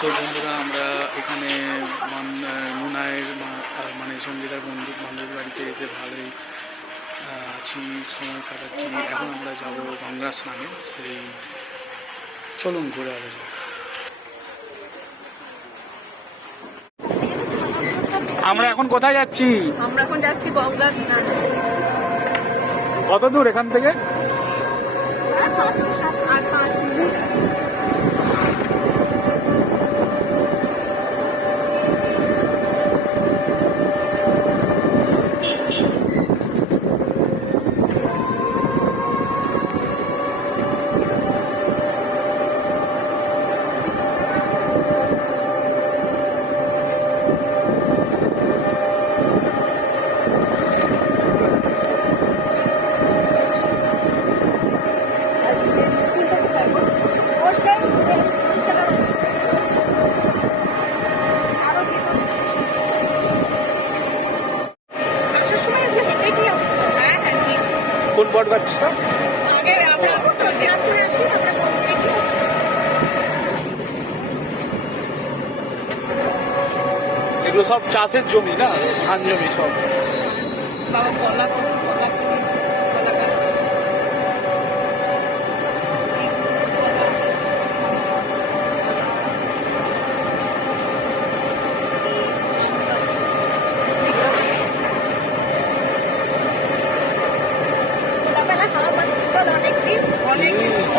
তো বন্ধুরা আমরা এখানে মুনায়ের মানে সঙ্গীতার বন্ধু বান্ধবীর বাড়িতে এসে ভালোই আছি, সময় কাটাচ্ছি। এখন আমরা যাব গঙ্গা স্নানে, সেই চলুন ঘুরে আসা যাক। আমরা এখন কোথায় যাচ্ছি? আমরা এখন যাচ্ছি গঙ্গা স্নান। কত দূর এখান থেকে? আর 5 মিনিট। কোন বট গাছটা? এগুলো সব চাষের জমি না, ধান জমি সব। বাবা কলা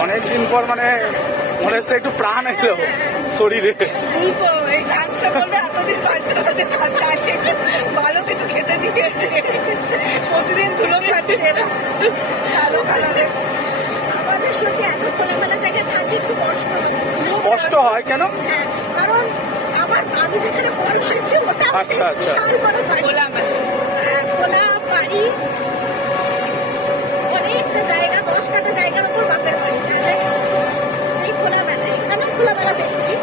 অনেকদিন পর মানে মনে হচ্ছে একটু প্রাণ এলো শরীরে। ভালো কিছু খেতে দিয়েছে, প্রতিদিন ধুলো খাচ্ছে। আমাদের সত্যি এত খোলামেলা জায়গায় থাকি একটু কষ্ট হয় কেন? হ্যাঁ, কারণ আমি যেখানে বড় হয়েছি ওটা আচ্ছা আচ্ছা খোলা বাড়ি, অনেকটা জায়গা, 10 কাঠা জায়গার উপর বাপের বাড়ি। সেই খোলামেলা, এখানেও খোলামেলা পেয়েছি।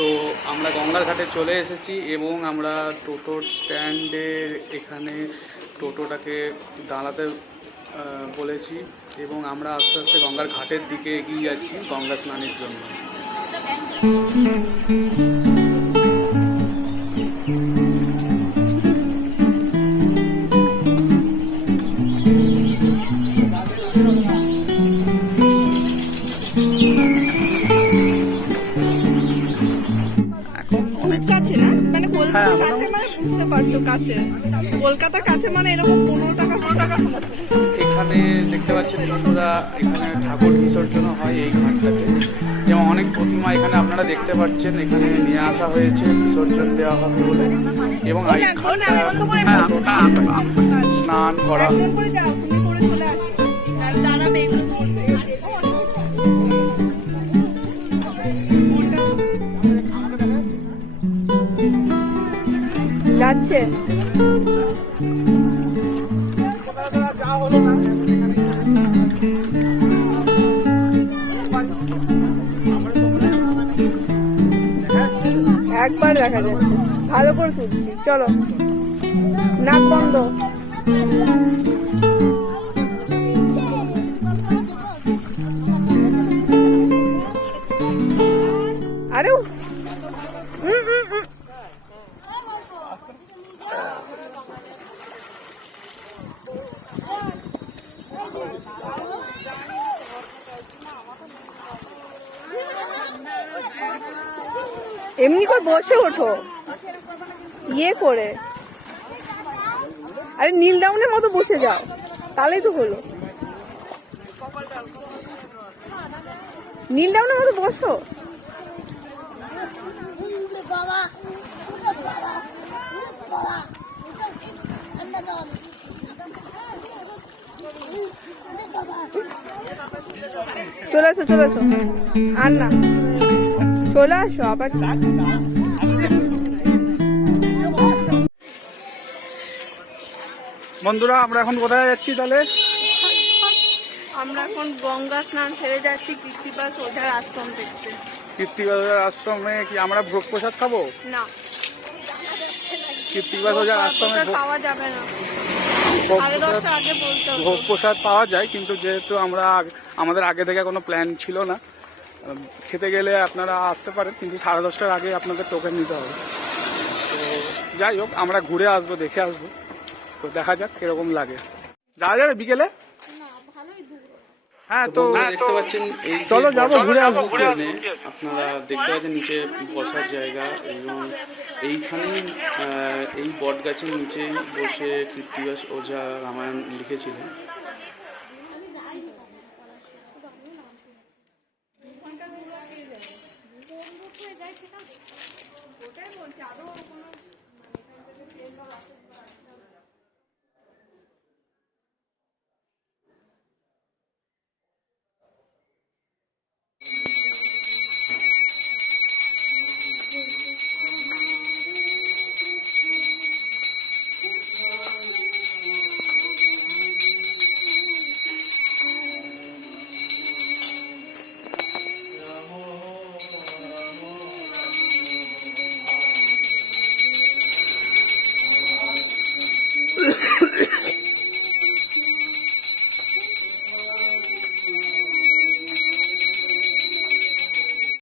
তো আমরা গঙ্গার ঘাটে চলে এসেছি এবং আমরা টোটোর স্ট্যান্ডের এখানে টোটোটাকে দাঁড়াতে বলেছি এবং আমরা আস্তে আস্তে গঙ্গার ঘাটের দিকে এগিয়ে যাচ্ছি গঙ্গা স্নানের জন্য। কাছে না মানে কলকাতার কাছে, মানে বুঝতে পারছো কাছে, কলকাতার কাছে মানে এরকম 15 টাকা এখানে দেখতে পাচ্ছেন বন্ধুরা, এখানে ঠাকুর বিসর্জন হয় এই ঘাটটাতে। যেমন অনেক প্রতিমা এখানে আপনারা দেখতে পাচ্ছেন, এখানে নিয়ে আসা হয়েছে বিসর্জন দেওয়া হবে বলে। এবং এই ঘাটটা স্নান করা যাচ্ছে। একবার দেখা যাচ্ছে, ভালো করে তুলছি। চলো, নাক বন্ধ। আরে এমনি করে বসে ওঠো, ইয়ে করে। আরে নীল ডাউনের মতো বসে যাও, তাহলেই তো হলো। নীল ডাউনের মতো বসো। চলে আসো চলে আসো, আর না চলে আসো আবার। বন্ধুরা আমরা এখন কোথায় যাচ্ছি তাহলে? আমরা এখন গঙ্গা স্নান সেরে যাচ্ছি কৃত্তিবাস ওঝার আশ্রম দেখতে। কৃত্তিবাস আশ্রমে কি আমরা ভোগ প্রসাদ খাবো? না, কীর্তিবাস ওঝার আশ্রমে পাওয়া যাবে না, ভোগ সাড়ে প্রসাদ- 10টা আগে বলতে হবে। ভোগ প্রসাদ পাওয়া যায়, কিন্তু যেহেতু আমাদের আগে থেকে কোনো প্ল্যান ছিল না, খেতে গেলে আপনারা আসতে পারেন, কিন্তু 10:30টার আগে আপনাদের টোকেন নিতে হবে। তো যাই হোক, আমরা ঘুরে আসবো, দেখে আসবো, তো দেখা যাক কিরকম লাগে। যাওয়া যাবে বিকেলে? হ্যাঁ, তো দেখতে পাচ্ছেন এই যে চলো যাবো, ঘুরে আসবো। ট্রেনে আপনারা দেখতে পাচ্ছেন নিচে বসার জায়গা, এবং এইখানেই এই বট গাছের নিচেই বসে কীর্তিবাস ওঝা রামায়ণ লিখেছিলেন।